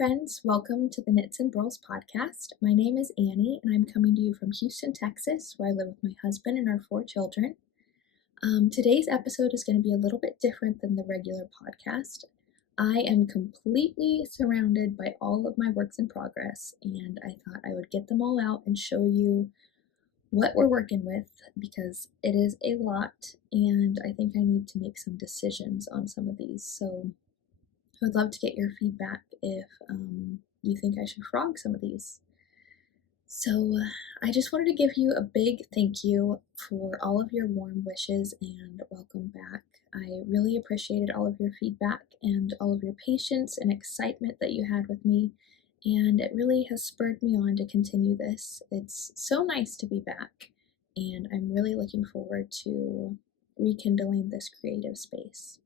friends, welcome to the Knits and Burls podcast. My name is Annie and I'm coming to you from Houston, Texas, where I live with my husband and our 4 children. Today's episode is going to be a little bit different than the regular podcast. I am completely surrounded by all of my works in progress, and I thought I would get them all out and show you what we're working with because it is a lot and I think I need to make some decisions on some of these. So I would love to get your feedback if you think I should frog some of these. So I just wanted to give you a big thank you for all of your warm wishes and welcome back. I really appreciated all of your feedback and all of your patience and excitement that you had with me, and it really has spurred me on to continue this. It's so nice to be back, and I'm really looking forward to rekindling this creative space.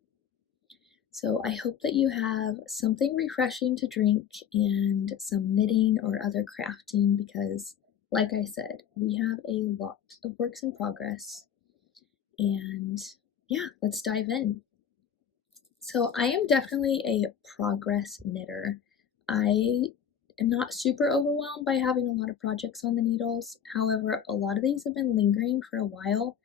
So I hope that you have something refreshing to drink and some knitting or other crafting because, like I said, we have a lot of works in progress. And yeah, let's dive in. So I am definitely a progress knitter. I am not super overwhelmed by having a lot of projects on the needles. However, a lot of these have been lingering for a while.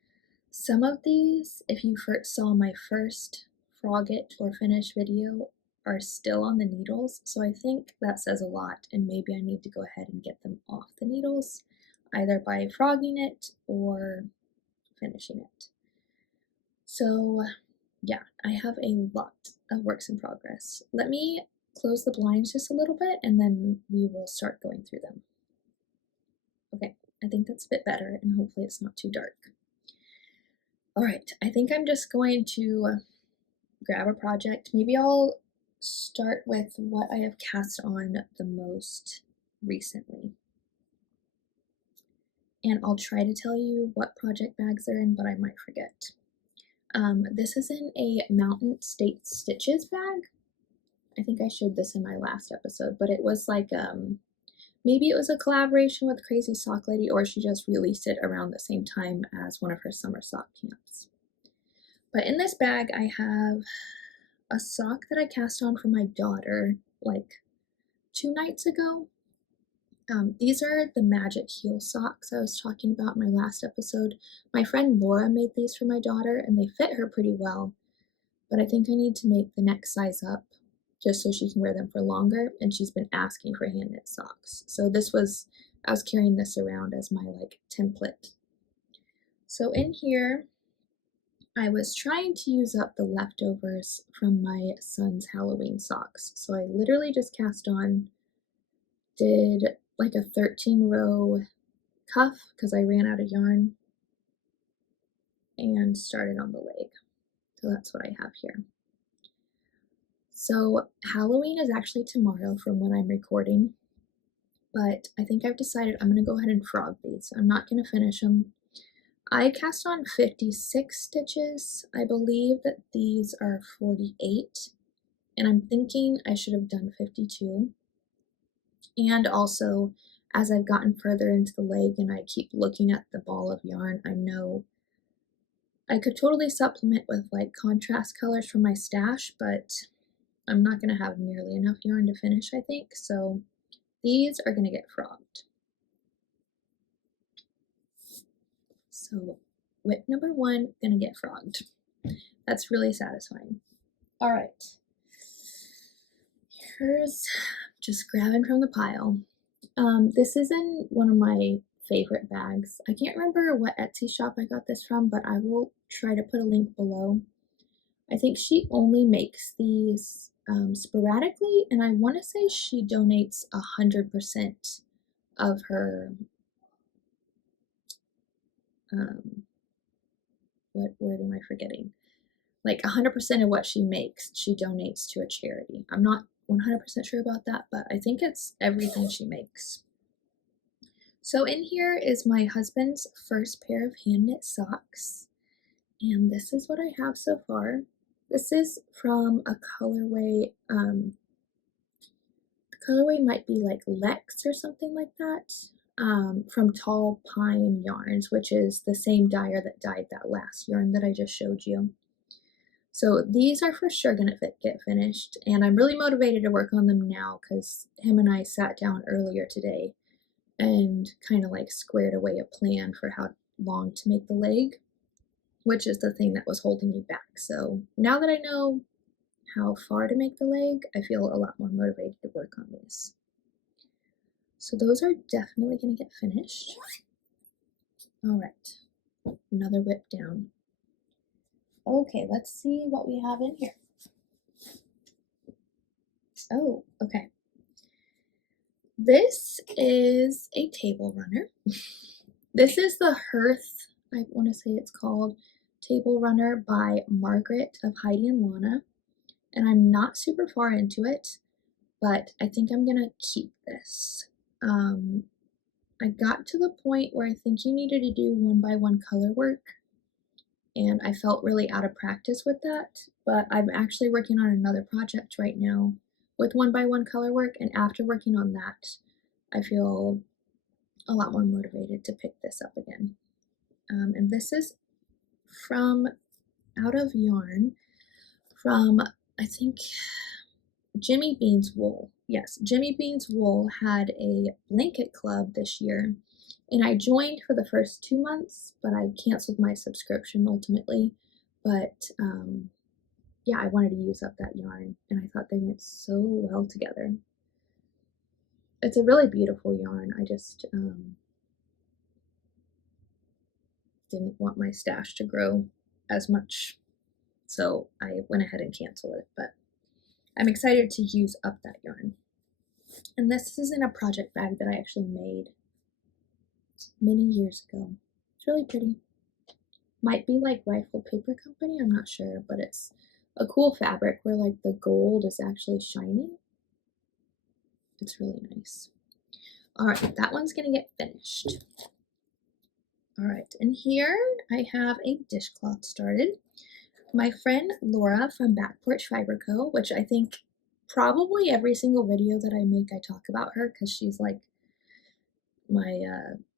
Some of these, if you first saw my first frog it or finish video, are still on the needles, so I think that says a lot, and maybe I need to go ahead and get them off the needles, either by frogging it or finishing it. So yeah, I have a lot of works in progress. Let me close the blinds just a little bit and then we will start going through them. Okay, I think that's a bit better and hopefully it's not too dark. Alright, I think I'm just going to grab a project. Maybe I'll start with what I have cast on the most recently. And I'll try to tell you what project bags they're in, but I might forget. This is in a Mountain State Stitches bag. I think I showed this in my last episode, but it was like, maybe it was a collaboration with Crazy Sock Lady, or she just released it around the same time as one of her summer sock camps. But in this bag, I have a sock that I cast on for my daughter like 2 nights ago. These are the magic heel socks I was talking about in my last episode. My friend Laura made these for my daughter and they fit her pretty well, but I think I need to make the next size up just so she can wear them for longer, and she's been asking for hand knit socks. So I was carrying this around as my like template. So in here, I was trying to use up the leftovers from my son's Halloween socks. So I literally just cast on, did like a 13-row cuff because I ran out of yarn, and started on the leg. So that's what I have here. So Halloween is actually tomorrow from when I'm recording, but I think I've decided I'm going to go ahead and frog these. I'm not going to finish them. I cast on 56 stitches. I believe that these are 48, and I'm thinking I should have done 52. And also, as I've gotten further into the leg and I keep looking at the ball of yarn, I know I could totally supplement with like contrast colors from my stash, but I'm not going to have nearly enough yarn to finish, I think, so these are going to get frogged. So WIP number 1 gonna get frogged. That's really satisfying. All right, here's just grabbing from the pile. This is in one of my favorite bags. I can't remember what Etsy shop I got this from, but I will try to put a link below. I think she only makes these sporadically, and I want to say she donates 100% of her what word am I forgetting? Like 100% of what she makes, she donates to a charity. I'm not 100% sure about that, but I think it's everything she makes. So in here is my husband's first pair of hand knit socks, and this is what I have so far. This is from a colorway, the colorway might be like Lex or something like that. From Tall Pine Yarns, which is the same dyer that dyed that last yarn that I just showed you. So these are for sure gonna get finished, and I'm really motivated to work on them now because him and I sat down earlier today and kind of like squared away a plan for how long to make the leg, which is the thing that was holding me back. So now that I know how far to make the leg, I feel a lot more motivated to work on these. So those are definitely going to get finished. All right, another WIP down. Okay, let's see what we have in here. Oh, okay. This is a table runner. This is the Hearth, I want to say it's called Table Runner by Margaret of Heidi and Lana. And I'm not super far into it, but I think I'm gonna keep this. I got to the point where I think you needed to do 1x1 color work, and I felt really out of practice with that, but I'm actually working on another project right now with 1x1 color work, and after working on that, I feel a lot more motivated to pick this up again. And this is from Out of Yarn from, I think, Jimmy Bean's Wool. Yes, Jimmy Bean's Wool had a blanket club this year, and I joined for the first 2 months, but I canceled my subscription ultimately. But yeah, I wanted to use up that yarn, and I thought they went so well together. It's a really beautiful yarn. I just didn't want my stash to grow as much, so I went ahead and canceled it, but I'm excited to use up that yarn. And this is in a project bag that I actually made many years ago. It's really pretty. Might be like Rifle Paper Company, I'm not sure, but it's a cool fabric where like the gold is actually shiny. It's really nice. All right, that one's gonna get finished. All right, and here I have a dishcloth started. My friend Laura from Back Porch Fiber Co., which I think probably every single video that I make I talk about her because she's like my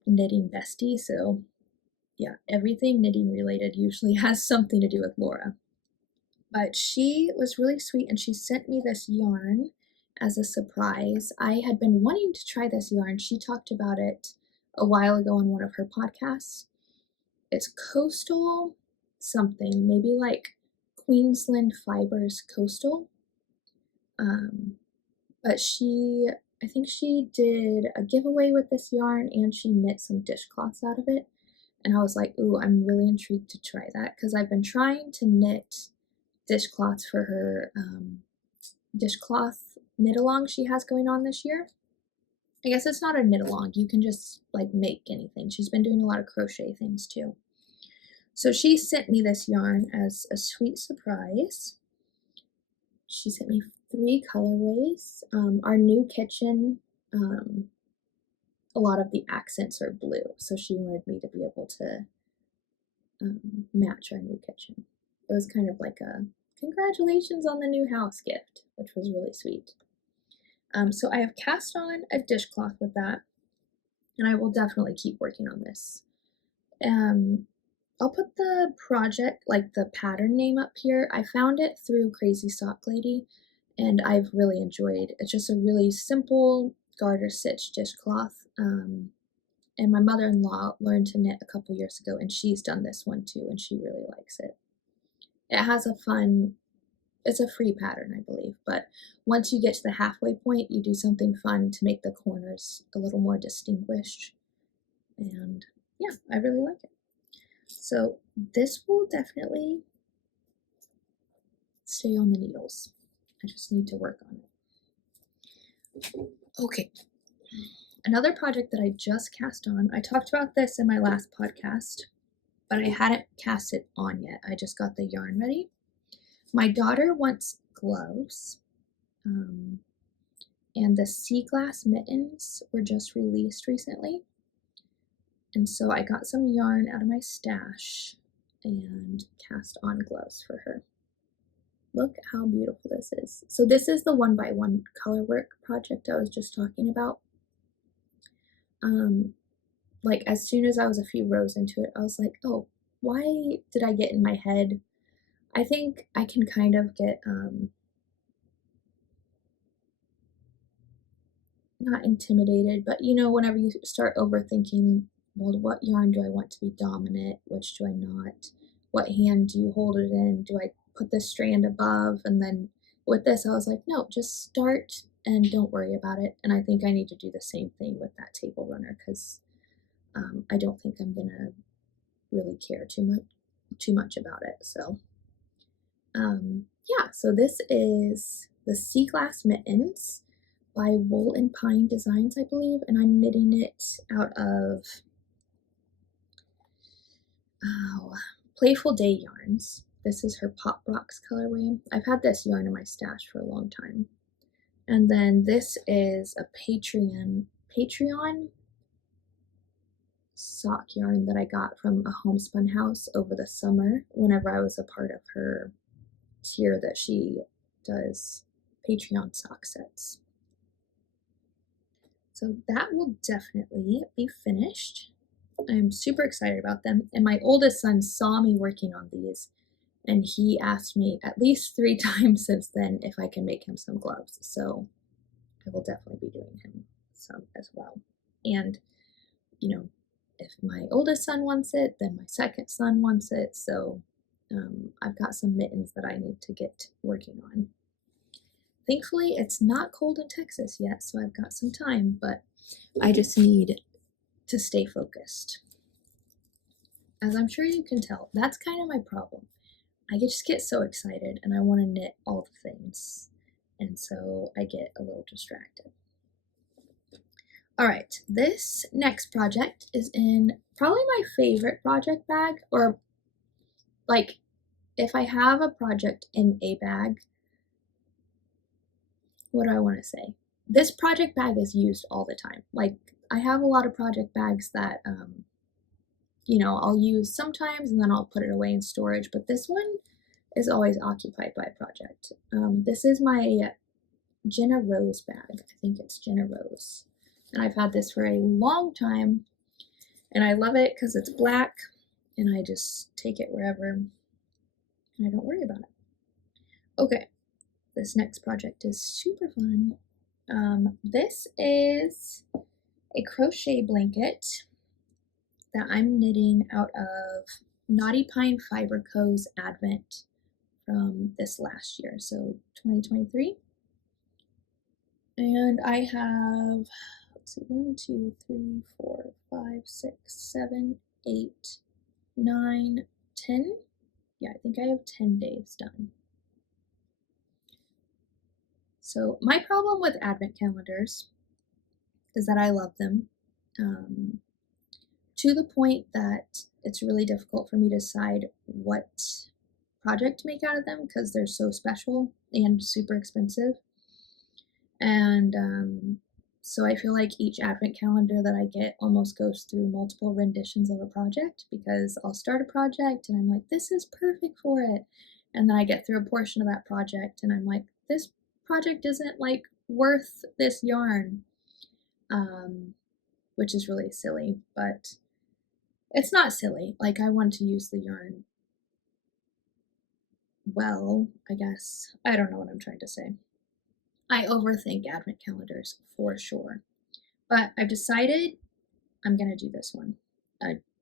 knitting bestie. So yeah, everything knitting related usually has something to do with Laura. But she was really sweet and she sent me this yarn as a surprise. I had been wanting to try this yarn. She talked about it a while ago on one of her podcasts. It's Coastal something, maybe like Queensland Fibers Coastal. But I think she did a giveaway with this yarn and she knit some dishcloths out of it. And I was like, ooh, I'm really intrigued to try that because I've been trying to knit dishcloths for her dishcloth knit along she has going on this year. I guess it's not a knit along, you can just like make anything. She's been doing a lot of crochet things too. So she sent me this yarn as a sweet surprise. She sent me 3 colorways. Our new kitchen, a lot of the accents are blue, so she wanted me to be able to match our new kitchen. It was kind of like a congratulations on the new house gift, which was really sweet. So I have cast on a dishcloth with that, and I will definitely keep working on this. I'll put the project, like the pattern name up here. I found it through Crazy Sock Lady, and I've really enjoyed. It's just a really simple garter stitch dishcloth. And my mother-in-law learned to knit a couple years ago, and she's done this one too, and she really likes it. It has it's a free pattern, I believe, but once you get to the halfway point, you do something fun to make the corners a little more distinguished. And yeah, I really like it. So this will definitely stay on the needles. I just need to work on it. Okay, another project that I just cast on. I talked about this in my last podcast, but I hadn't cast it on yet. I just got the yarn ready. My daughter wants gloves, and the sea glass mittens were just released recently. And so I got some yarn out of my stash and cast on gloves for her. Look how beautiful this is. So this is the 1x1 color work project I was just talking about. Like as soon as I was a few rows into it, I was like, oh, why did I get in my head I think I can kind of get, not intimidated, but you know, whenever you start overthinking, well, what yarn do I want to be dominant? Which do I not? What hand do you hold it in? Do I put this strand above? And then with this, I was like, no, just start and don't worry about it. And I think I need to do the same thing with that table runner because I don't think I'm gonna really care too much about it. So yeah, so this is the Sea Glass Mittens by Wool and Pine Designs, I believe, and I'm knitting it out of Playful Day yarns. This is her Pop Rocks colorway. I've had this yarn in my stash for a long time. And then this is a Patreon sock yarn that I got from a homespun house over the summer whenever I was a part of her tier that she does Patreon sock sets. So that will definitely be finished. I'm super excited about them. And my oldest son saw me working on these and he asked me at least 3 times since then if I can make him some gloves. So I will definitely be doing him some as well. And, you know, if my oldest son wants it, then my second son wants it. So I've got some mittens that I need to get working on. Thankfully, it's not cold in Texas yet, so I've got some time, but I just need to stay focused. As I'm sure you can tell, that's kind of my problem. I just get so excited and I want to knit all the things, and so I get a little distracted. All right, this next project is in probably my favorite project bag, or like if I have a project in a bag, what do I want to say? This project bag is used all the time. Like I have a lot of project bags that, you know, I'll use sometimes and then I'll put it away in storage, but this one is always occupied by a project. This is my Jenna Rose bag. I think it's Jenna Rose. And I've had this for a long time and I love it because it's black and I just take it wherever and I don't worry about it. Okay, this next project is super fun. This is a crochet blanket that I'm knitting out of Knotty Pine Fiber Co.'s Advent from this last year, so 2023. And I have, let's see, 1, 2, 3, 4, 5, 6, 7, 8, 9, 10. Yeah, I think I have 10 days done. So my problem with advent calendars is that I love them to the point that it's really difficult for me to decide what project to make out of them because they're so special and super expensive. And so I feel like each advent calendar that I get almost goes through multiple renditions of a project because I'll start a project and I'm like, this is perfect for it. And then I get through a portion of that project and I'm like, this project isn't like worth this yarn, which is really silly, but it's not silly. Like I want to use the yarn well, I guess. I don't know what I'm trying to say. I overthink advent calendars for sure, but I've decided I'm gonna do this one.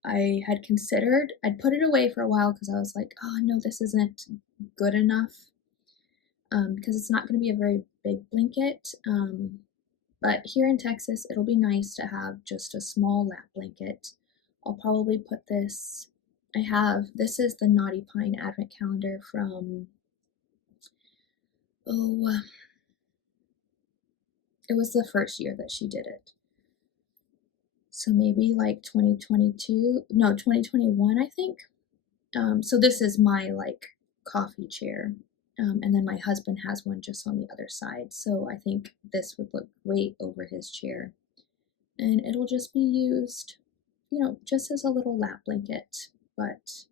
I had considered, I'd put it away for a while because I was like, oh no, this isn't good enough because it's not going to be a very big blanket. But here in Texas, it'll be nice to have just a small lap blanket. I'll probably put this, this is the Knotty Pine Advent Calendar from, it was the first year that she did it. So maybe like 2021, I think. So this is my like coffee chair. And then my husband has one just on the other side. So I think this would look great over his chair. And it'll just be used, you know, just as a little lap blanket. But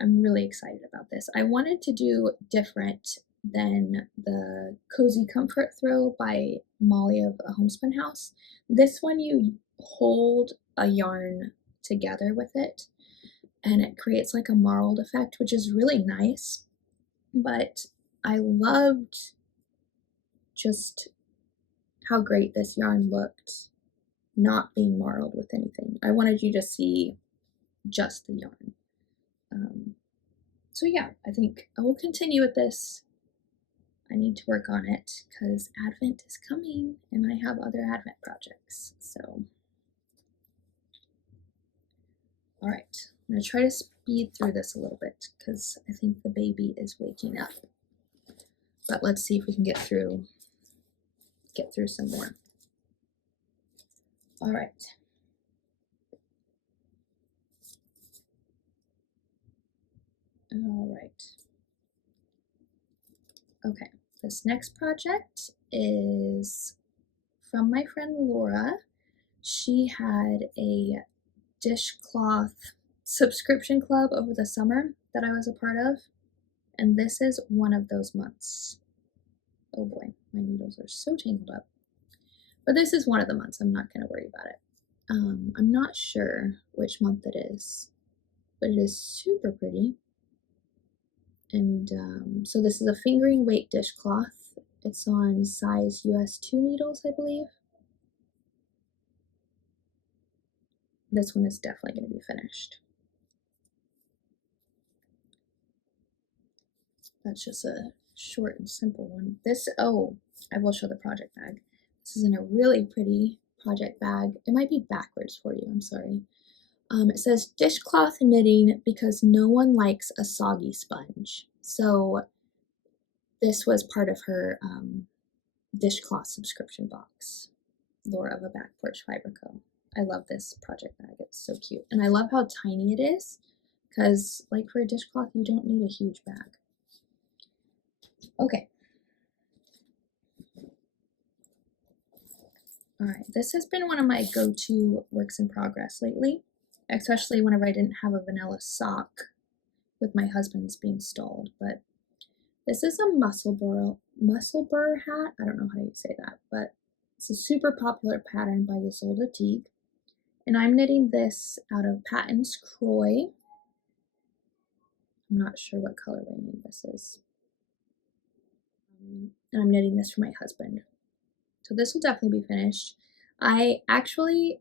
I'm really excited about this. I wanted to do different than the Cozy Comfort Throw by Molly of a Homespun House. This one you hold a yarn together with it and it creates like a marled effect, which is really nice. but I loved just how great this yarn looked not being marled with anything. I wanted you to see just the yarn. So yeah, I think I will continue with this. I need to work on it because Advent is coming and I have other Advent projects. So, all right, I'm gonna try to speed through this a little bit because I think the baby is waking up. But let's see if we can get through some more. All right. All right. Okay, this next project is from my friend Laura. She had a dishcloth subscription club over the summer that I was a part of, and this is one of those months. Oh boy, my needles are so tangled up. But this is one of the months. I'm not going to worry about it. I'm not sure which month it is, but it is super pretty. And so this is a fingering weight dishcloth. It's on size US 2 needles, I believe. This one is definitely going to be finished. That's just a short and simple one. I will show the project bag. This is in a really pretty project bag. It might be backwards for you, I'm sorry. It says dishcloth knitting because no one likes a soggy sponge. So this was part of her dishcloth subscription box. Laura of a Back Porch Fiber Co. I love this project bag. It's so cute. And I love how tiny it is because like for a dishcloth, you don't need a huge bag. Okay. All right, this has been one of my go-to works in progress lately, especially whenever I didn't have a vanilla sock with my husband's being stalled. But this is a muscle burr hat. I don't know how you say that, but it's a super popular pattern by Isolde Teague. And I'm knitting this out of Patton's Croy. I'm not sure what color lining this is. And I'm knitting this for my husband. So this will definitely be finished. I actually,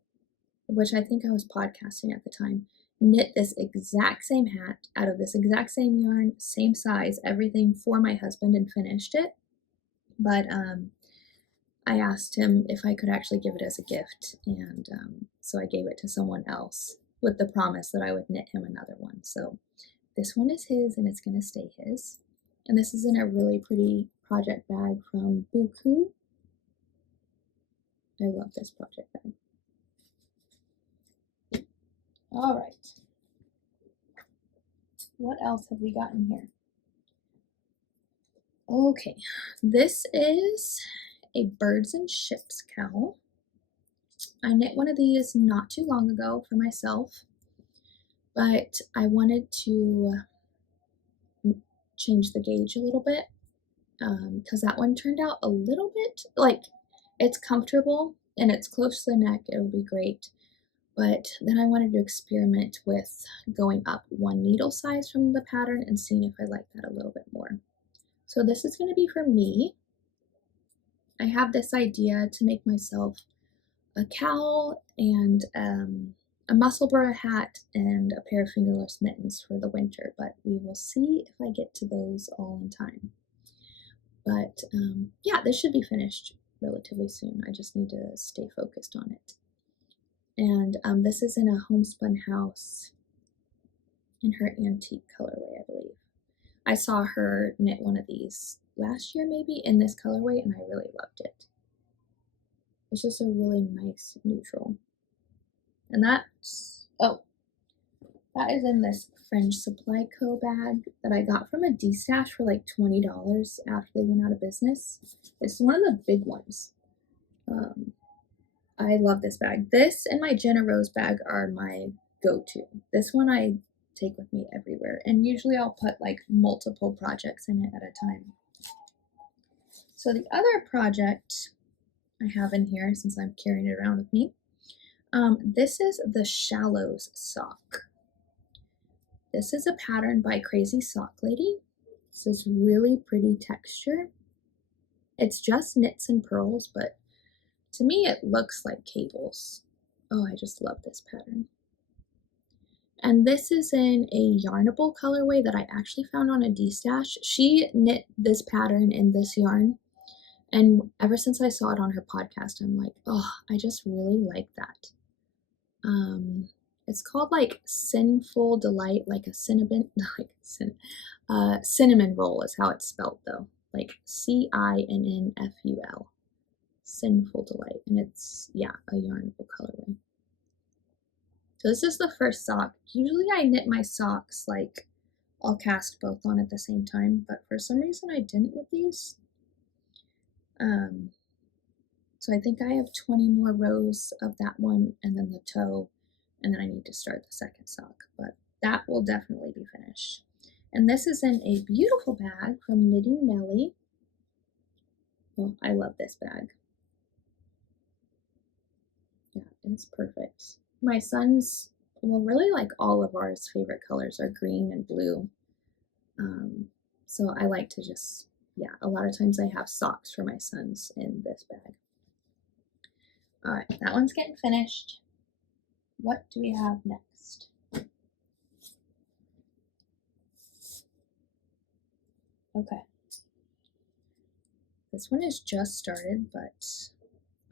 which I think I was podcasting at the time, knit this exact same hat out of this exact same yarn, same size, everything for my husband and finished it. But I asked him if I could actually give it as a gift, and so I gave it to someone else with the promise that I would knit him another one. So this one is his and it's going to stay his. And this is in a really pretty project bag from Buku. I love this project bag. All right. What else have we got in here? Okay, this is a birds and ships cowl. I knit one of these not too long ago for myself, but I wanted to change the gauge a little bit because that one turned out a little bit, like, it's comfortable and it's close to the neck, it would be great. But then I wanted to experiment with going up one needle size from the pattern and seeing if I like that a little bit more. So this is going to be for me. I have this idea to make myself a cowl and a muscle burr hat and a pair of fingerless mittens for the winter, but we will see if I get to those all in time. But yeah, this should be finished relatively soon. I just need to stay focused on it. And this is in a homespun house in her antique colorway, I believe. I saw her knit one of these last year maybe in this colorway and I really loved it. It's just a really nice neutral. And that's, that is in this Fringe Supply Co. bag that I got from a D-stash for like $20 after they went out of business. It's one of the big ones. I love this bag. This and my Jenna Rose bag are my go-to. This one I take with me everywhere, and usually I'll put like multiple projects in it at a time. So the other project I have in here, since I'm carrying it around with me, this is the Shallows sock. This is a pattern by Crazy Sock Lady, It's this really pretty texture. It's just knits and purls, but to me it looks like cables. Oh, I just love this pattern. And this is in a yarnable colorway that I actually found on a D-stash. She knit this pattern in this yarn, and ever since I saw it on her podcast, I'm like, oh, I just really like that. It's called like Sinful Delight, like a cinnamon, cinnamon roll is how it's spelled though, like Cinnful, Sinful Delight, and it's, yeah, a yarnable colorway. So this is the first sock. Usually I knit my socks like I'll cast both on at the same time, but for some reason I didn't with these. So I think I have 20 more rows of that one and then the toe, and then I need to start the second sock, but that will definitely be finished. And this is in a beautiful bag from Knitting Nelly. Oh, I love this bag. Yeah, it's perfect. My son's, well, really like all of ours favorite colors are green and blue. So I like to just, yeah, a lot of times I have socks for my sons in this bag. All right, that one's getting finished. What do we have next? Okay. This one is just started, but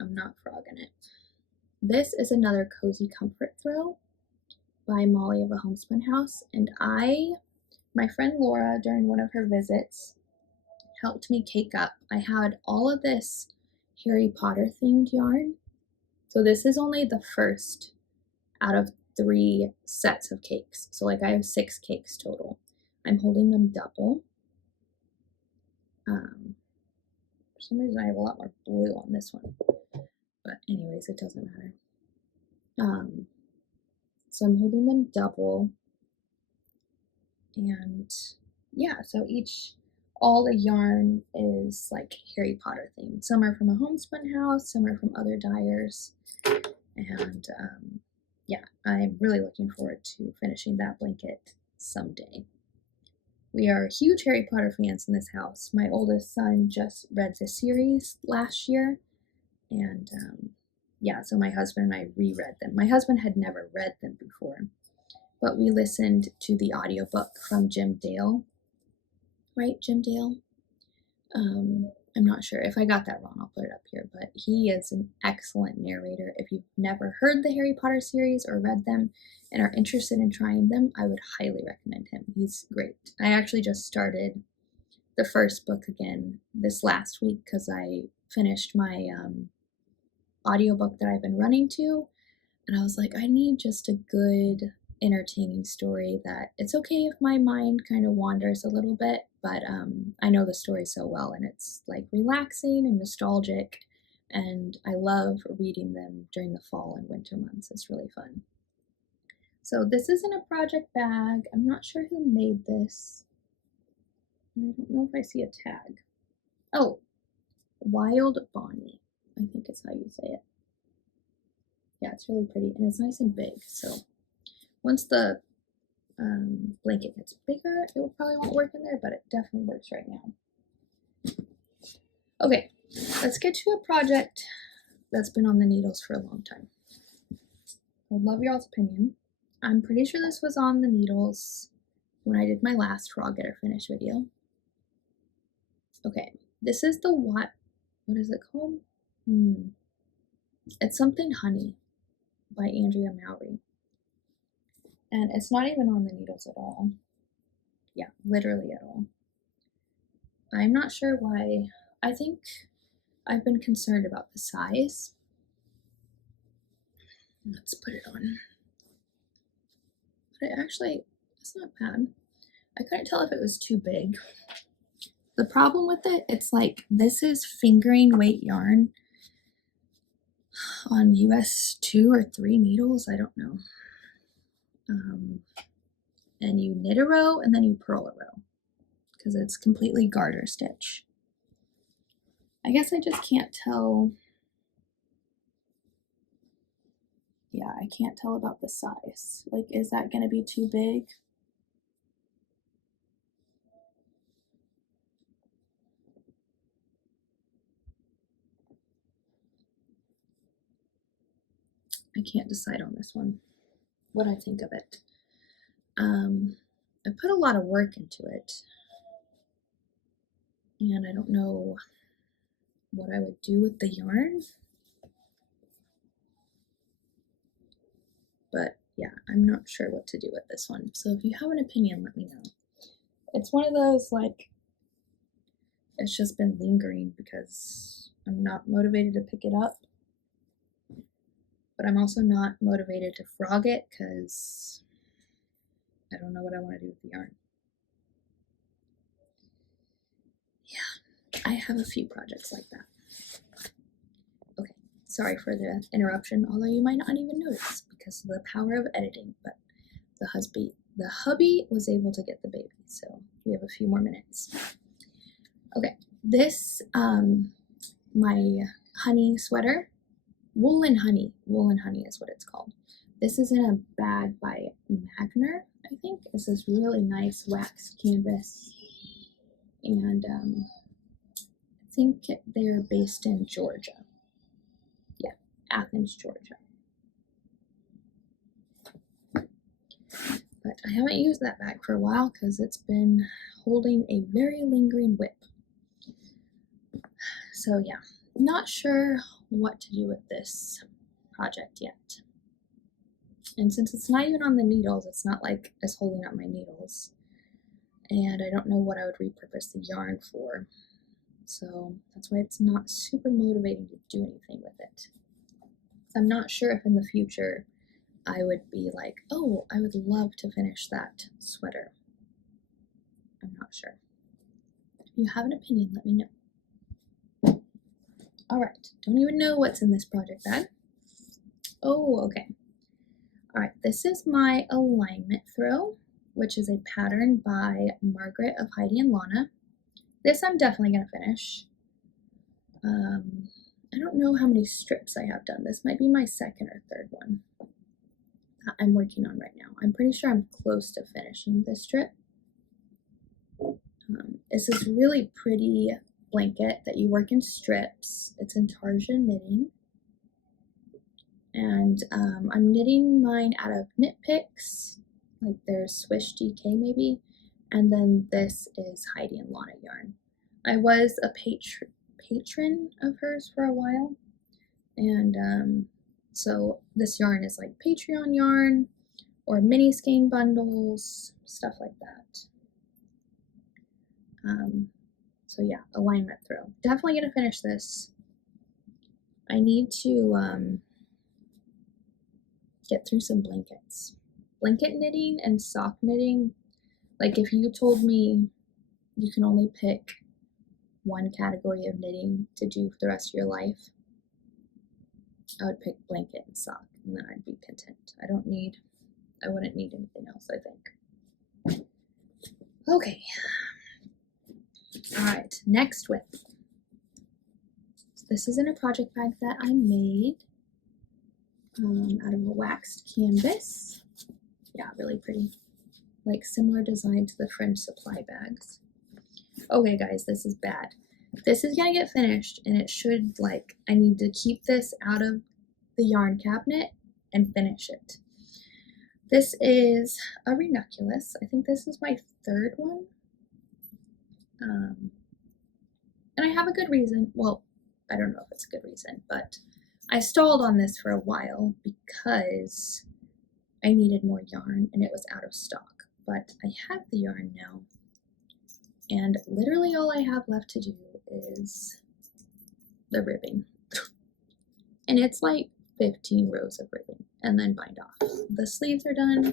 I'm not frogging it. This is another Cozy Comfort Throw by Molly of the Homespun House, and my friend Laura, during one of her visits, helped me cake up. I had all of this Harry Potter themed yarn. So this is only the first out of 3 sets of cakes. So like I have 6 cakes total. I'm holding them double. For some reason I have a lot more blue on this one. But anyways, it doesn't matter. So I'm holding them double. And yeah, so all the yarn is like Harry Potter themed. Some are from a homespun house, some are from other dyers. And yeah, I'm really looking forward to finishing that blanket someday. We are huge Harry Potter fans in this house. My oldest son just read the series last year, and yeah, so my husband and I reread them. My husband had never read them before, but we listened to the audiobook from Jim Dale. Right, Jim Dale? I'm not sure. If I got that wrong, I'll put it up here, but he is an excellent narrator. If you've never heard the Harry Potter series or read them and are interested in trying them, I would highly recommend him. He's great. I actually just started the first book again this last week because I finished my audiobook that I've been running to, and I was like, I need just a good, entertaining story that it's okay if my mind kind of wanders a little bit, but I know the story so well, and it's like relaxing and nostalgic, and I love reading them during the fall and winter months. It's really fun. So this is in a project bag. I'm not sure who made this. I don't know if I see a tag. Oh, Wild Bonnie, I think is how you say it. Yeah, it's really pretty, and it's nice and big, so once the blanket gets bigger, it probably won't work in there, but it definitely works right now. Okay, let's get to a project that's been on the needles for a long time. I'd love y'all's opinion. I'm pretty sure this was on the needles when I did my last Frog Getter Finish video. Okay, this is the what is it called? It's something Honey by Andrea Mowry. And it's not even on the needles at all. Yeah, literally at all. I'm not sure why. I think I've been concerned about the size. Let's put it on. But it's not bad. I couldn't tell if it was too big. The problem with it, it's like, this is fingering weight yarn on US 2 or 3 needles, I don't know. And you knit a row and then you purl a row because it's completely garter stitch. I guess I just can't tell. Yeah, I can't tell about the size. Like, is that going to be too big? I can't decide on this one, what I think of it. I put a lot of work into it, and I don't know what I would do with the yarn. But yeah, I'm not sure what to do with this one. So if you have an opinion, let me know. It's one of those, like, it's just been lingering because I'm not motivated to pick it up. But I'm also not motivated to frog it because I don't know what I want to do with the yarn. Yeah, I have a few projects like that. Okay, sorry for the interruption, although you might not even notice because of the power of editing, but the hubby was able to get the baby, so we have a few more minutes. Okay, this, my honey sweater, Woolen Honey is what it's called. This is in a bag by Magner, I think. This is really nice wax canvas, and I think they're based in Georgia. Yeah, Athens, Georgia. But I haven't used that bag for a while because it's been holding a very lingering WIP. So yeah, not sure what to do with this project yet. And since it's not even on the needles, it's not like it's holding up my needles. And I don't know what I would repurpose the yarn for. So that's why it's not super motivating to do anything with it. I'm not sure if in the future I would be like, oh, I would love to finish that sweater. I'm not sure. If you have an opinion, let me know. Alright, don't even know what's in this project bag. Oh, okay. Alright, this is my alignment throw, which is a pattern by Margaret of Heidi and Lana. This I'm definitely going to finish. I don't know how many strips I have done. This might be my second or third one that I'm working on right now. I'm pretty sure I'm close to finishing this strip. It's this really pretty blanket that you work in strips. It's in Tarja knitting. And I'm knitting mine out of Knit Picks, like there's Swish DK maybe, and then this is Heidi and Lana yarn. I was a patron of hers for a while, and so this yarn is like Patreon yarn or mini skein bundles, stuff like that. So yeah, alignment throw. Definitely gonna finish this. I need to get through some blankets. Blanket knitting and sock knitting, like if you told me you can only pick one category of knitting to do for the rest of your life, I would pick blanket and sock, and then I'd be content. I wouldn't need anything else, I think. Okay. Alright, next WIP. This is in a project bag that I made out of a waxed canvas. Yeah, really pretty. Like similar design to the French supply bags. Okay guys, this is bad. This is gonna get finished and it should, like, I need to keep this out of the yarn cabinet and finish it. This is a ranunculus. I think this is my third one. And I have a good reason. Well, I don't know if it's a good reason, but I stalled on this for a while because I needed more yarn and it was out of stock. But I have the yarn now, and literally all I have left to do is the ribbing. And it's like 15 rows of ribbing and then bind off. The sleeves are done.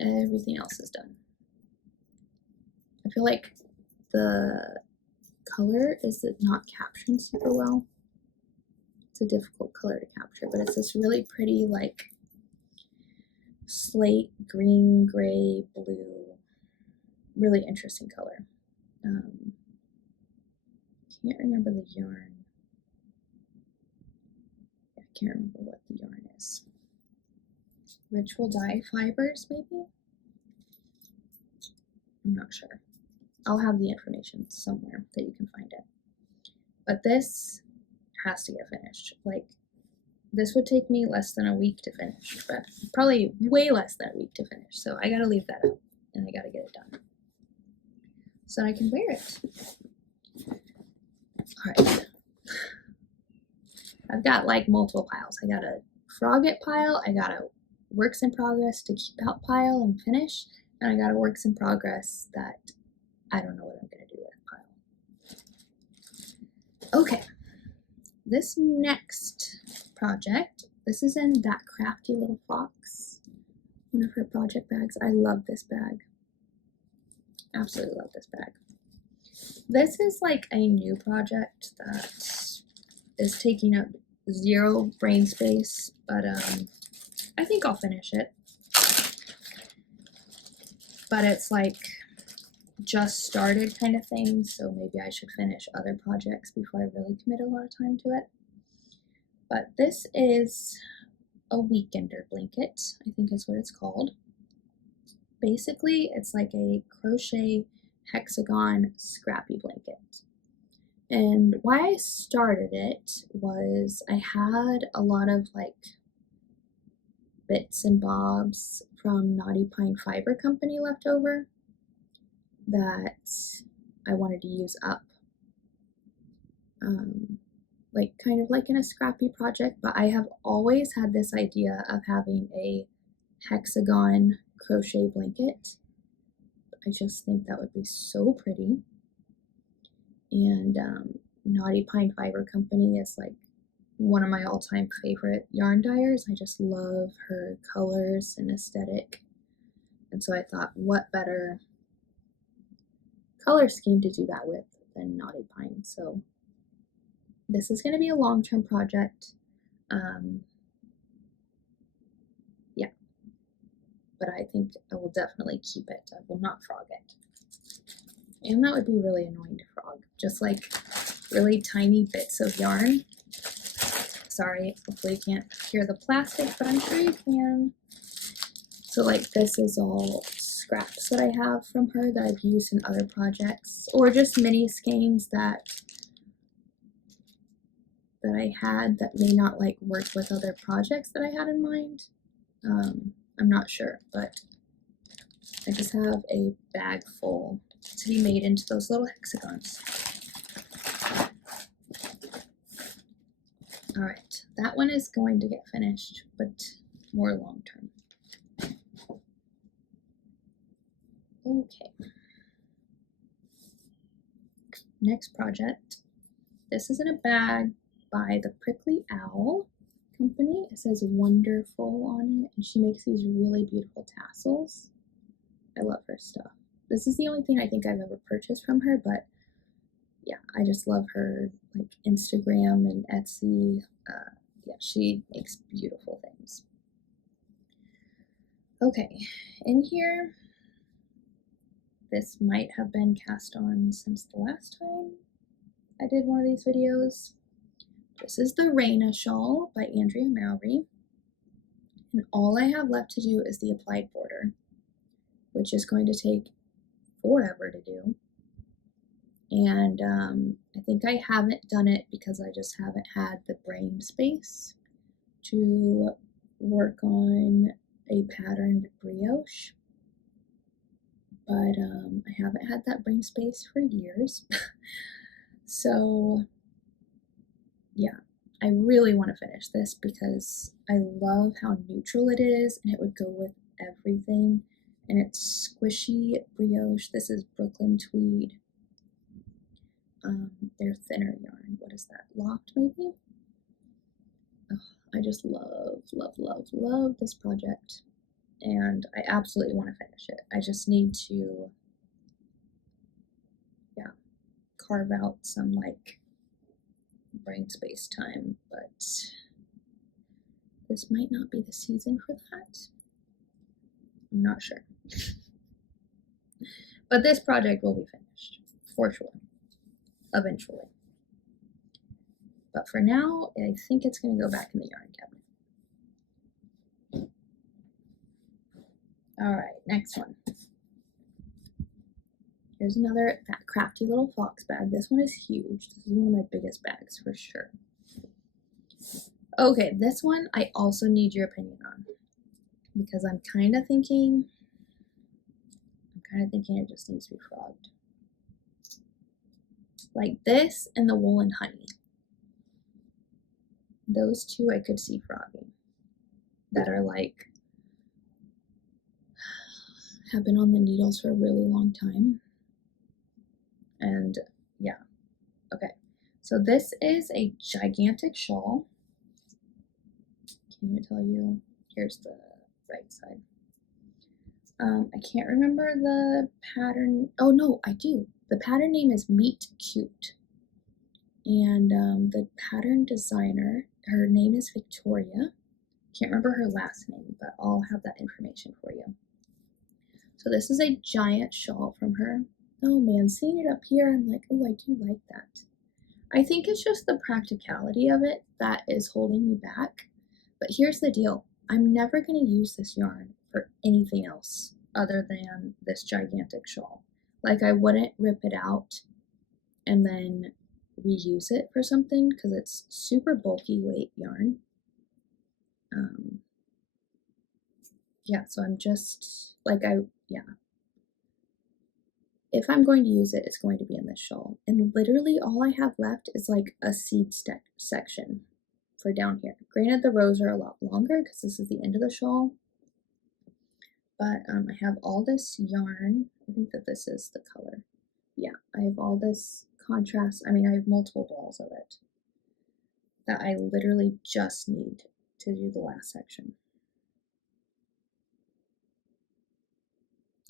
Everything else is done. I feel like the color is not capturing super well. It's a difficult color to capture, but it's this really pretty, like, slate, green, gray, blue, really interesting color. Can't remember the yarn. I can't remember what the yarn is. Ritual dye fibers, maybe? I'm not sure. I'll have the information somewhere that you can find it. But this has to get finished. Like, this would take me less than a week to finish, but probably way less than a week to finish. So I gotta leave that out and I gotta get it done so I can wear it. All right. I've got like multiple piles. I got a frog it pile, I got a works in progress to keep out pile and finish, and I got a works in progress that I don't know what I'm gonna do with pile. Okay, this next project, this is in That Crafty Little Fox, one of her project bags. I love this bag. Absolutely love this bag. This is like a new project that is taking up 0 brain space, but I think I'll finish it. But it's like just started kind of thing, so maybe I should finish other projects before I really commit a lot of time to it. But this is a weekender blanket, I think is what it's called. Basically, it's like a crochet hexagon scrappy blanket. And why I started it was I had a lot of like bits and bobs from Knotty Pine Fiber Company left over that I wanted to use up. Like kind of like in a scrappy project, but I have always had this idea of having a hexagon crochet blanket. I just think that would be so pretty. And Knotty Pine Fiber Company is like one of my all-time favorite yarn dyers. I just love her colors and aesthetic. And so I thought, what better color scheme to do that with than Knotty Pine? So this is going to be a long-term project. Yeah, but I think I will definitely keep it. I will not frog it. And that would be really annoying to frog. Just like really tiny bits of yarn. Sorry, hopefully you can't hear the plastic, but I'm sure you can. So like this is all scraps that I have from her that I've used in other projects, or just mini skeins that I had that may not like work with other projects that I had in mind. I'm not sure, but I just have a bag full to be made into those little hexagons. All right, that one is going to get finished, but more long term. Okay. Next project. This is in a bag by the Prickly Owl Company. It says Wonderful on it, and she makes these really beautiful tassels. I love her stuff. This is the only thing I think I've ever purchased from her, but yeah, I just love her like Instagram and Etsy. Yeah, she makes beautiful things. Okay, in here, this might have been cast on since the last time I did one of these videos. This is the Raina shawl by Andrea Mowry, and all I have left to do is the applied border, which is going to take forever to do. And I think I haven't done it because I just haven't had the brain space to work on a patterned brioche. But I haven't had that brain space for years. So yeah, I really want to finish this because I love how neutral it is and it would go with everything. And it's squishy brioche. This is Brooklyn Tweed. Their thinner yarn. What is that? Loft, maybe? Oh, I just love, love, love, love this project. And I absolutely want to finish it. I just need to, yeah, carve out some like brain space time, but this might not be the season for that. I'm not sure. But this project will be finished, for sure, eventually. But for now, I think it's going to go back in the yarn cabinet. All right, next one. Here's another That Crafty Little Fox bag. This one is huge. This is one of my biggest bags for sure. Okay, this one I also need your opinion on because I'm kind of thinking it just needs to be frogged. Like this and the wool and honey. Those two I could see frogging. That are like, have been on the needles for a really long time. And yeah, okay. So this is a gigantic shawl. Can you tell you? Here's the right side. I can't remember the pattern. Oh no, I do. The pattern name is Meet Cute. And the pattern designer, her name is Victoria. Can't remember her last name, but I'll have that information for you. So this is a giant shawl from her. Oh man, seeing it up here, I'm like, oh, I do like that. I think it's just the practicality of it that is holding me back. But here's the deal. I'm never going to use this yarn for anything else other than this gigantic shawl. Like I wouldn't rip it out and then reuse it for something because it's super bulky weight yarn. Yeah, so I'm just like, if I'm going to use it, it's going to be in this shawl. And literally all I have left is like a seed section for down here. Granted, the rows are a lot longer because this is the end of the shawl. But I have all this yarn. I think that this is the color. Yeah, I have all this contrast. I mean, I have multiple balls of it that I literally just need to do the last section.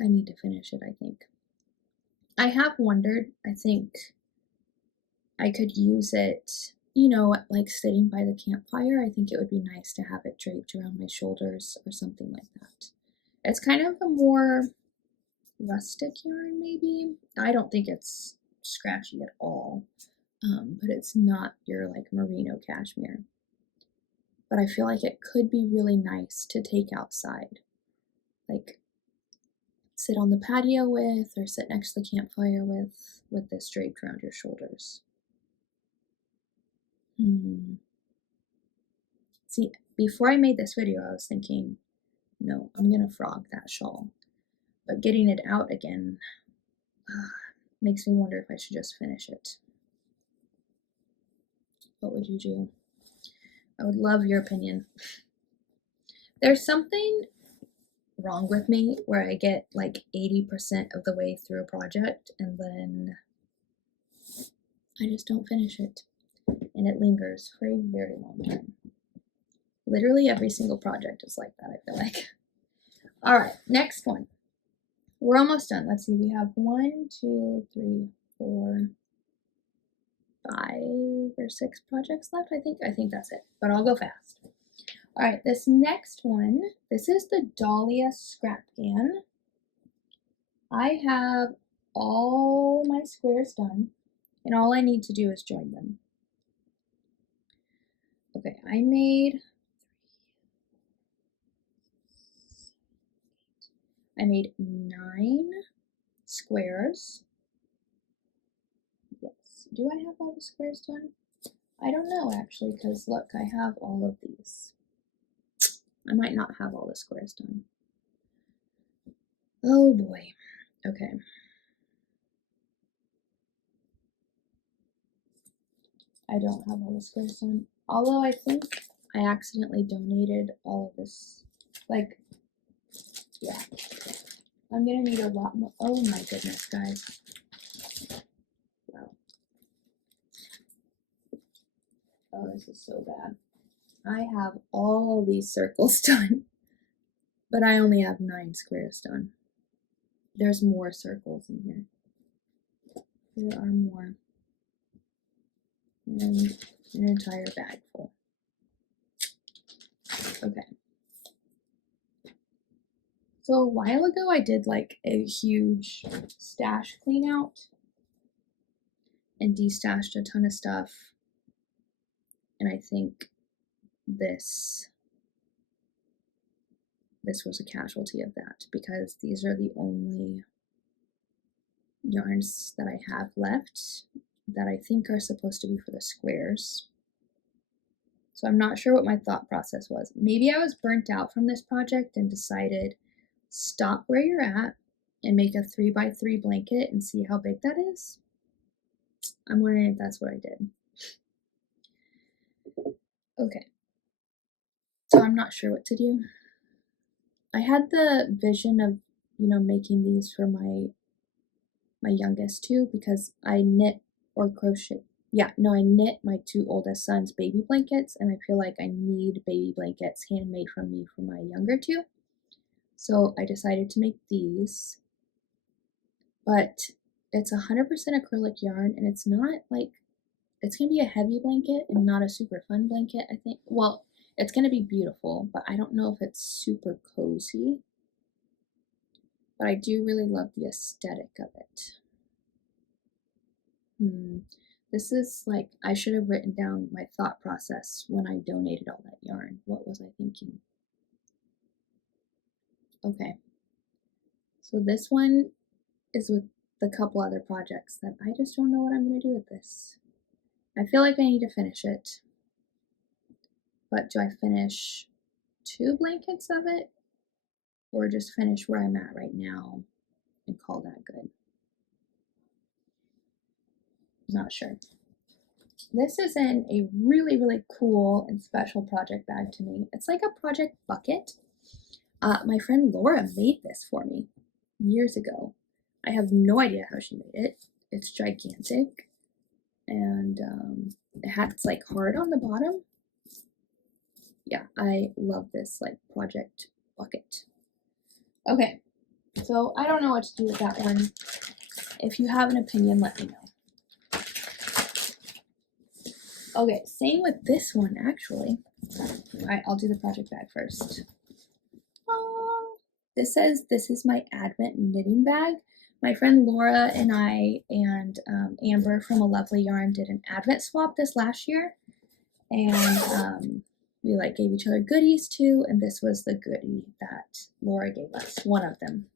I need to finish it, I think. I have wondered, I think I could use it, you know, like sitting by the campfire. I think it would be nice to have it draped around my shoulders or something like that. It's kind of a more rustic yarn, maybe. I don't think it's scratchy at all, but it's not your like merino cashmere. But I feel like it could be really nice to take outside, like sit on the patio with or sit next to the campfire with this draped around your shoulders. See, before I made this video, I was thinking, no, I'm gonna frog that shawl. But getting it out again makes me wonder if I should just finish it. What would you do? I would love your opinion. There's something wrong with me where I get like 80% of the way through a project and then I just don't finish it. And it lingers for a very long time. Literally every single project is like that, I feel like. All right, next one. We're almost done. Let's see, we have 1, 2, 3, 4, 5 or 6 projects left, I think. I think that's it, but I'll go fast. All right, this next one, this is the Dahlia Scrap Can. I have all my squares done, and all I need to do is join them. Okay, I made 9 squares. Yes, do I have all the squares done? I don't know actually, because look, I have all of these. I might not have all the squares done. Oh boy. Okay. I don't have all the squares done. Although I think I accidentally donated all of this. Like, yeah. I'm gonna need a lot more. Oh my goodness, guys. Wow. Oh, this is so bad. I have all these circles done, but I only have 9 squares done. There's more circles in here. There are more. And an entire bag full. Okay. So a while ago I did like a huge stash clean out and destashed a ton of stuff. And I think this was a casualty of that because these are the only yarns that I have left that I think are supposed to be for the squares. So I'm not sure what my thought process was. Maybe I was burnt out from this project and decided stop where you're at and make a 3x3 blanket and see how big that is. I'm wondering if that's what I did. Okay. So I'm not sure what to do. I had the vision of, making these for my youngest two because I knit or crochet. I knit my two oldest sons' baby blankets, and I feel like I need baby blankets handmade from me for my younger two. So I decided to make these, but it's 100% acrylic yarn, and it's not like, it's going to be a heavy blanket and not a super fun blanket, I think. Well, it's going to be beautiful, but I don't know if it's super cozy. But I do really love the aesthetic of it. This is like, I should have written down my thought process when I donated all that yarn. What was I thinking? Okay. So this one is with a couple other projects that I just don't know what I'm going to do with this. I feel like I need to finish it. But do I finish 2 blankets of it? Or just finish where I'm at right now and call that good? Not sure. This is in a really, really cool and special project bag to me. It's like a project bucket. My friend Laura made this for me years ago. I have no idea how she made it. It's gigantic. And it's like hard on the bottom. Yeah, I love this like project bucket. Okay, so I don't know what to do with that one. If you have an opinion, let me know. Okay, same with this one actually. Alright, I'll do the project bag first. This says this is my Advent knitting bag. My friend Laura and I and Amber from A Lovely Yarn did an Advent swap this last year, and we like gave each other goodies too, and this was the goodie that Laura gave us, one of them.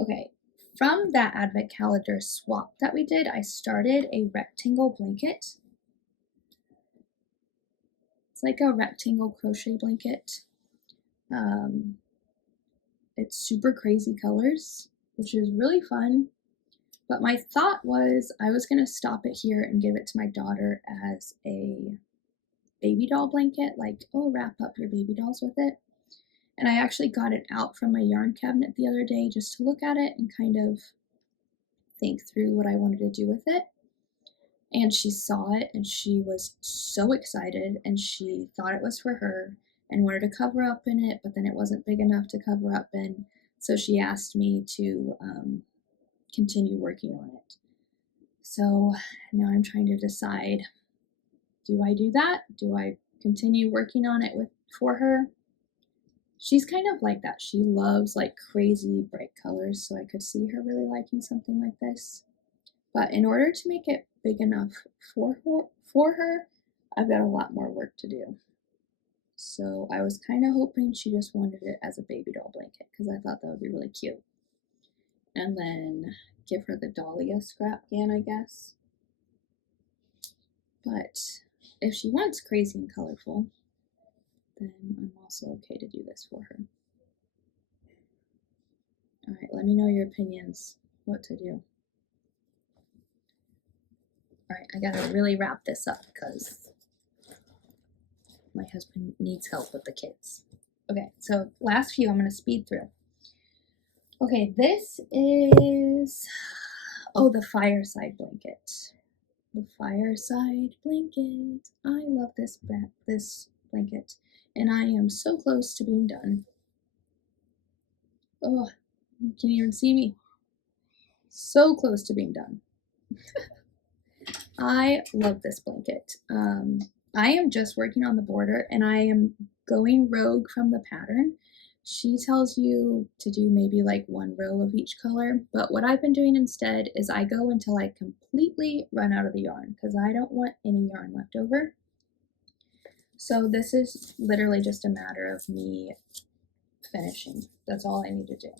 Okay, from that Advent calendar swap that we did, I started a rectangle blanket. It's like a rectangle crochet blanket. It's super crazy colors, which is really fun. But my thought was I was going to stop it here and give it to my daughter as a baby doll blanket, like, oh, wrap up your baby dolls with it. And I actually got it out from my yarn cabinet the other day just to look at it and kind of think through what I wanted to do with it. And she saw it and she was so excited and she thought it was for her and wanted to cover up in it, but then it wasn't big enough to cover up in. So she asked me to continue working on it. So now I'm trying to decide, do I do that? Do I continue working on it for her? She's kind of like that. She loves like crazy bright colors, so I could see her really liking something like this. But in order to make it big enough for her, I've got a lot more work to do. So I was kind of hoping she just wanted it as a baby doll blanket because I thought that would be really cute. And then give her the Dahlia scrap can, I guess. But if she wants crazy and colorful, then I'm also okay to do this for her. Alright, let me know your opinions, what to do. Alright, I gotta really wrap this up because my husband needs help with the kids. Okay, so last few I'm gonna speed through. Okay, this is, the fireside blanket. The fireside blanket. I love this blanket, and I am so close to being done. Oh, you can't even see me. So close to being done. I love this blanket. I am just working on the border, and I am going rogue from the pattern. She tells you to do maybe like 1 row of each color, but what I've been doing instead is I go until I completely run out of the yarn because I don't want any yarn left over. So this is literally just a matter of me finishing. That's all I need to do.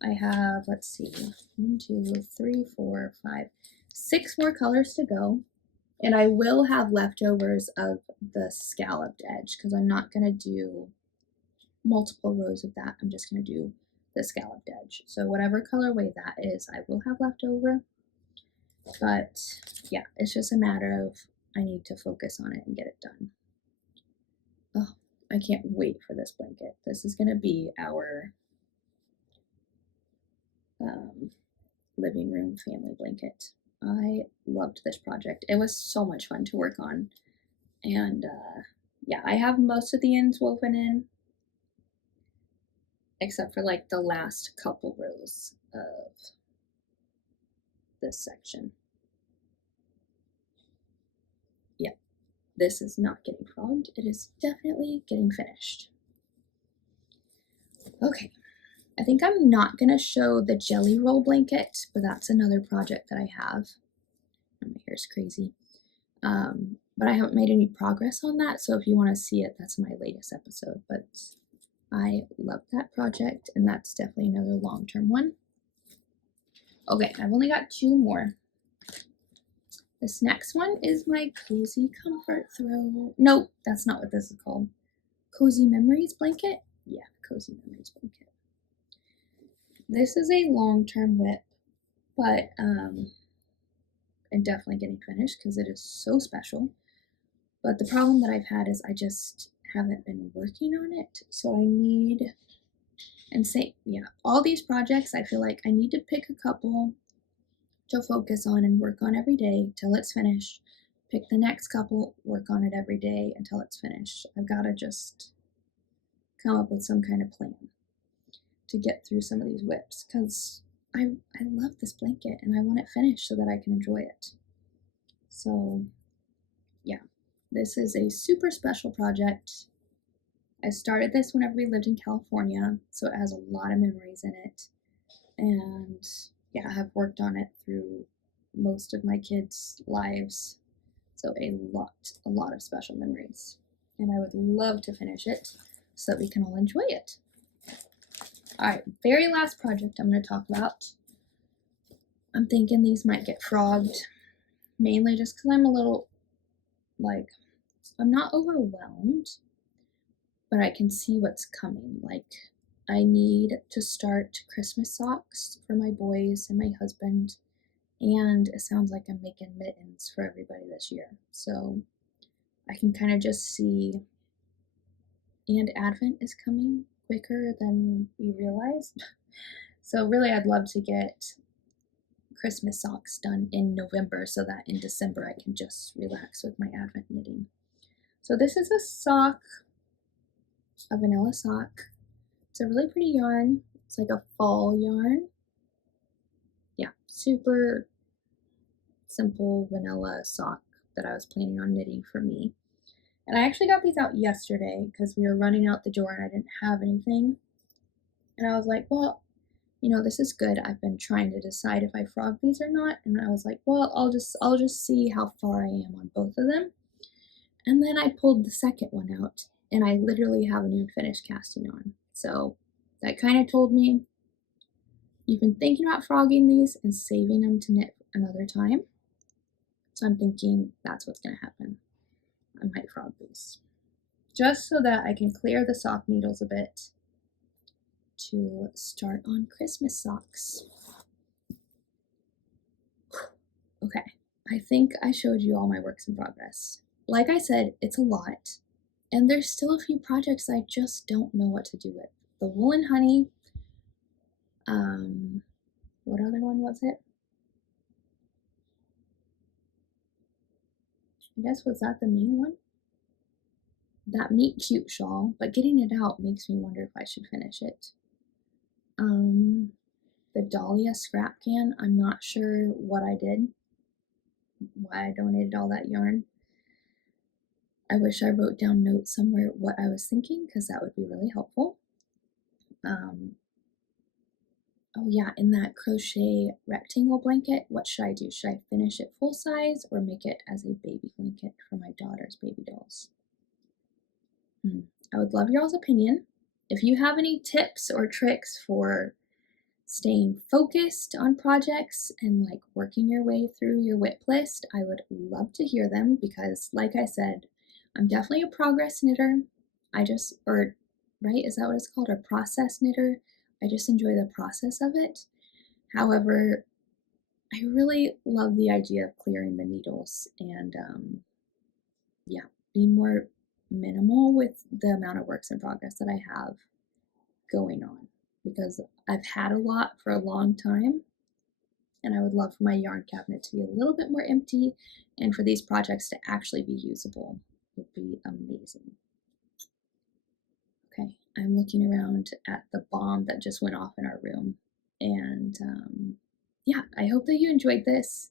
I have, let's see, 1, 2, 3, 4, 5, 6 more colors to go. And I will have leftovers of the scalloped edge because I'm not going to do multiple rows of that. I'm just going to do the scalloped edge. So whatever colorway that is, I will have left over. But yeah, it's just a matter of I need to focus on it and get it done. Oh, I can't wait for this blanket. This is going to be our living room family blanket. I loved this project. It was so much fun to work on. And yeah, I have most of the ends woven in, except for like the last couple rows of this section. Yeah, this is not getting frogged. It is definitely getting finished. Okay, I think I'm not gonna show the jelly roll blanket, but that's another project that I have. My hair's crazy. But I haven't made any progress on that, so if you want to see it, that's my latest episode. But I love that project, and that's definitely another long-term one. Okay, I've only got 2 more. This next one is my Cozy Comfort Throw. Nope, that's not what this is called. Cozy Memories blanket? Yeah, Cozy Memories blanket. This is a long-term WIP, but I'm definitely getting finished because it is so special. But the problem that I've had is I just haven't been working on it. So I need, and say, yeah, all these projects, I feel like I need to pick a couple to focus on and work on every day till it's finished. Pick the next couple, work on it every day until it's finished. I've got to just come up with some kind of plan to get through some of these WIPs because I love this blanket and I want it finished so that I can enjoy it. So yeah. This is a super special project. I started this whenever we lived in California, so it has a lot of memories in it. And yeah, I have worked on it through most of my kids' lives. So a lot of special memories. And I would love to finish it so that we can all enjoy it. All right, very last project I'm going to talk about. I'm thinking these might get frogged, mainly just because I'm a little, like, I'm not overwhelmed, but I can see what's coming. Like, I need to start Christmas socks for my boys and my husband, and it sounds like I'm making mittens for everybody this year. So I can kind of just see, and Advent is coming quicker than we realized. So really, I'd love to get Christmas socks done in November so that in December I can just relax with my Advent knitting. So this is a sock, a vanilla sock. It's a really pretty yarn. It's like a fall yarn. Yeah, super simple vanilla sock that I was planning on knitting for me. And I actually got these out yesterday because we were running out the door and I didn't have anything. And I was like, well, you know, this is good. I've been trying to decide if I frog these or not. And I was like, well, I'll just see how far I am on both of them. And then I pulled the second one out and I literally haven't even finished casting on. So that kind of told me you've been thinking about frogging these and saving them to knit another time. So I'm thinking that's what's going to happen. I might frog these just so that I can clear the sock needles a bit to start on Christmas socks. Okay, I think I showed you all my works in progress. Like I said, it's a lot, and there's still a few projects I just don't know what to do with. The wool and honey, what other one was it? I guess, was that the main one? That meet cute shawl, but getting it out makes me wonder if I should finish it. The Dahlia scrap can, I'm not sure what I did, why I donated all that yarn. I wish I wrote down notes somewhere what I was thinking because that would be really helpful. Oh yeah, in that crochet rectangle blanket, what should I do? Should I finish it full size or make it as a baby blanket for my daughter's baby dolls? I would love y'all's opinion. If you have any tips or tricks for staying focused on projects and like working your way through your WIP list, I would love to hear them because, like I said, I'm definitely a progress knitter. Right, is that what it's called? A process knitter? I just enjoy the process of it. However, I really love the idea of clearing the needles and, yeah, being more minimal with the amount of works in progress that I have going on because I've had a lot for a long time and I would love for my yarn cabinet to be a little bit more empty and for these projects to actually be usable would be amazing. Okay, I'm looking around at the bomb that just went off in our room and yeah, I hope that you enjoyed this.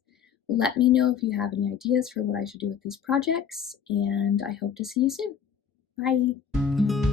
Let me know if you have any ideas for what I should do with these projects and I hope to see you soon. Bye!